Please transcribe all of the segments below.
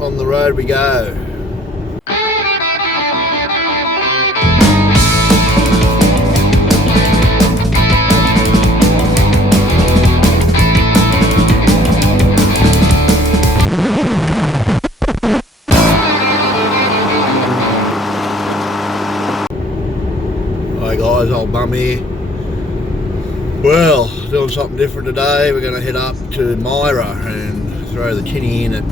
on the road we go. Hi guys, old bum here. Well, doing something different today. We're going to head up to Maira and throw the tinnie in at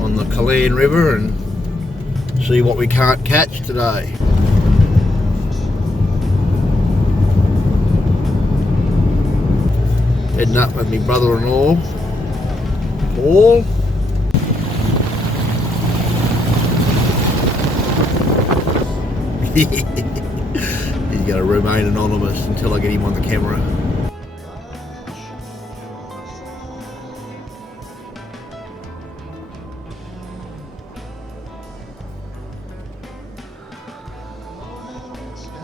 on the Kolan River and see what we can't catch today. Heading up with my brother-in-law, Paul. He's going to remain anonymous until I get him on the camera.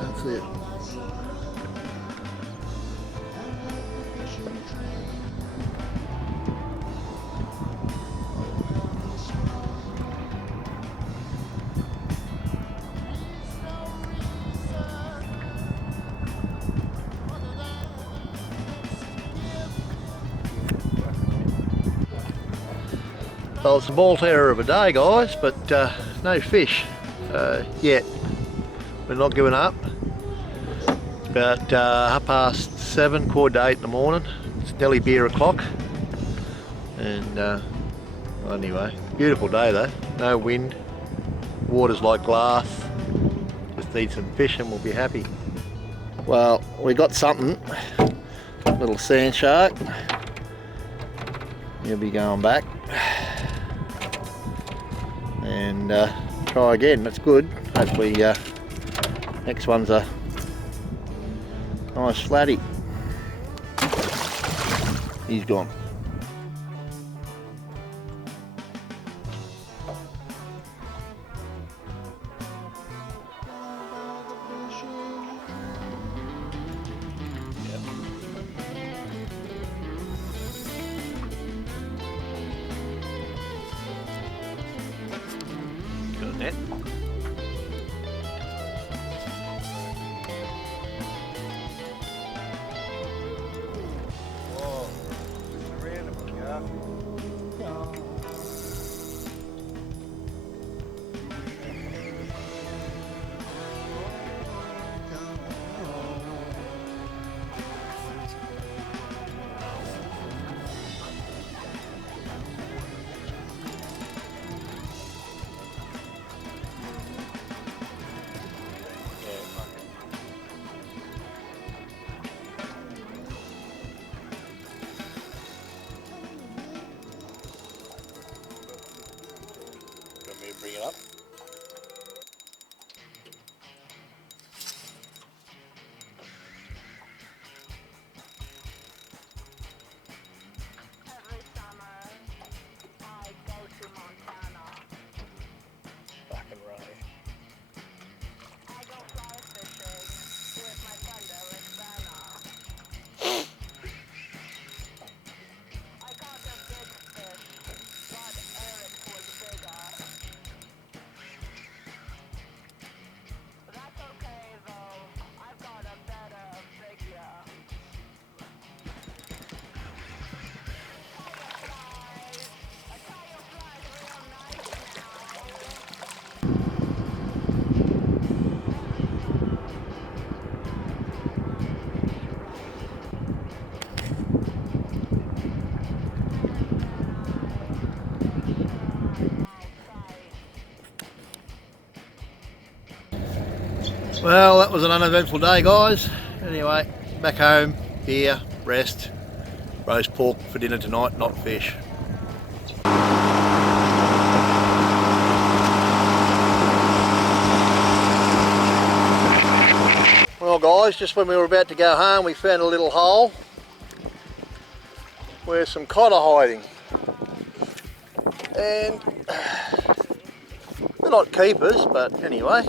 That's it. Well, it's a ball terror of a day, guys, but no fish yet. We're not giving up. It's about 7:30, 8:15 in the morning. It's nearly beer o'clock. And well, anyway, beautiful day though. No wind, water's like glass. Just need some fish and we'll be happy. Well, we got something. Little sand shark. He'll be going back. And try again. That's good. Hopefully next one's a nice flatty. He's gone. Net. Whoa, random, yeah. Bring it up. Every summer, I go to Montana. Fucking right. I go fly fishing with my Bundaberg Bana. I caught a big fish, but Eric was bigger. That's okay though, I've got a better figure. I tell you flies real nice now. Well, that was an uneventful day, guys. Anyway, back home, beer, rest, roast pork for dinner tonight, not fish. Well guys, just when we were about to go home, we found a little hole where some cod are hiding. And they're not keepers, but anyway,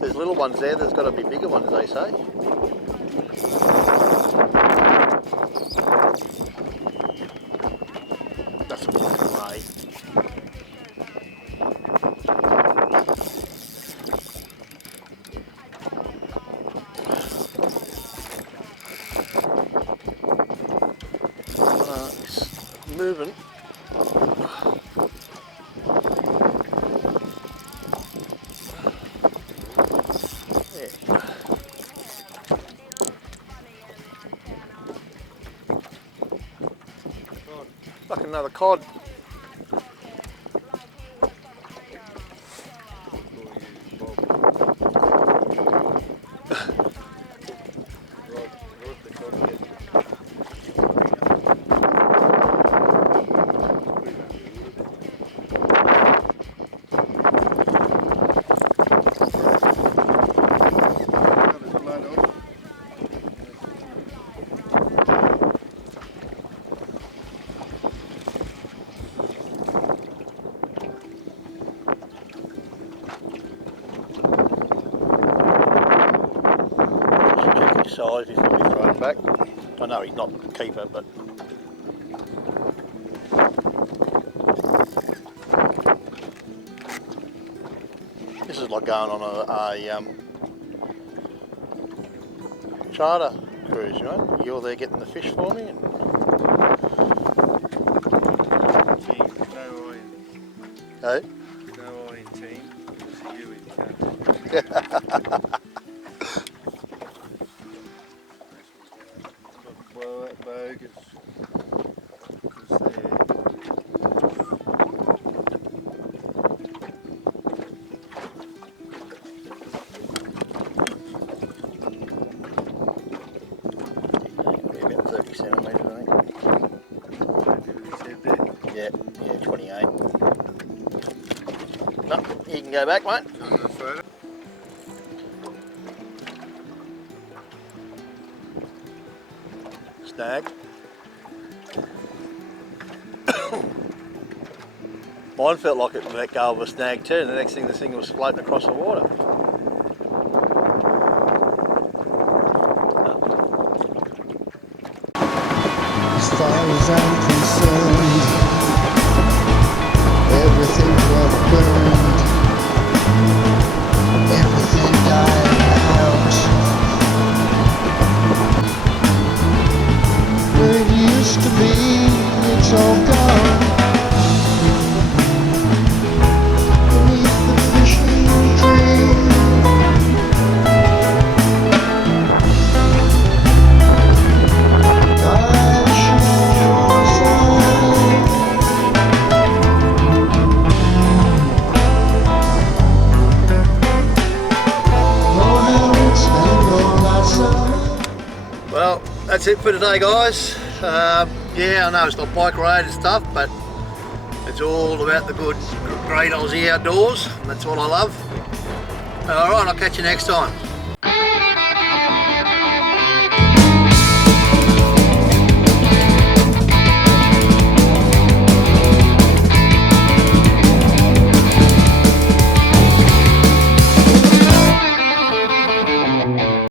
there's little ones there. There's got to be bigger ones, they say. That's a fucking ray. moving. Yeah. Like another cod. Size before we throw him back. I know he's not the keeper, but this is like going on a charter cruise, you know? You're there getting the fish for me. And hey? No, I in team. See you in cat. About 30 centimetres, I think. Yeah, 28. No, you can go back, mate. Snag. Mine felt like it let go of a snag too, and the next thing the thing was floating across the water. As far as I'm concerned, everything got burned, everything died out. Where it used to be, it's all gone. Beneath the fishing tree, well, that's it for today, guys. Yeah, I know it's not bike related stuff, but it's all about the good Great Aussie Outdoors. That's what I love. Alright, I'll catch you next time.